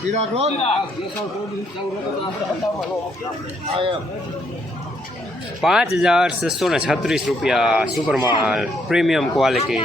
ચિરાગ લો પાંચ હજાર છસો ને છત્રીસ રૂપિયા સુપર માલ પ્રીમિયમ ક્વોલિટી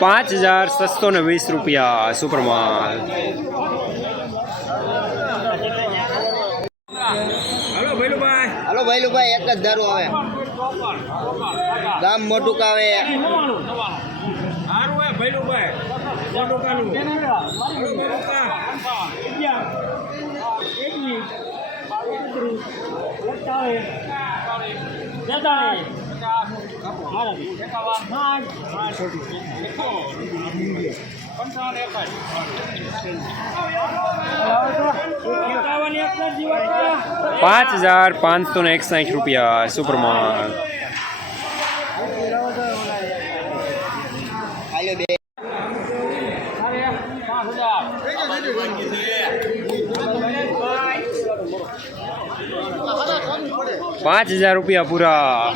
પાંચ હજાર સસ્તો ને વીસ રૂપિયા સુપ્રમા હલો ભાઈ હલો ભાઈલુભાઈ એક જ ધારું આવે. ગામ મોટું કાવે. પાંચ હજાર પાંચસો ને એકસાઠ રૂપિયા સુપર માલ હાલો બે પાંચ હજાર રૂપિયા પૂરા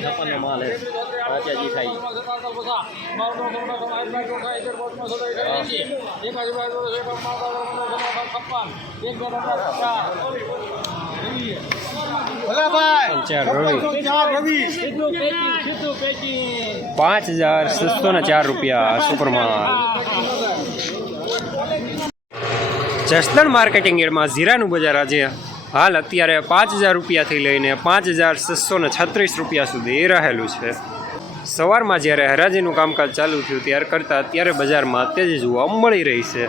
થયા એક માલ હે. ચાર રવિ. પાંચ હજાર છસો ને ચાર રૂપિયા સુપર માલ જસદણ માર્કેટિંગ એડમાં જીરાનું બજાર આજે હાલ અત્યારે પાંચ હજાર રૂપિયાથી લઈને પાંચ હજાર છસો ને છત્રીસ રૂપિયા સુધી રહેલું છે. સવારમાં જ્યારે હરાજીનું કામકાજ ચાલુ થયું, ત્યાર કરતાં અત્યારે બજારમાં તેજી જોવા મળી રહી છે.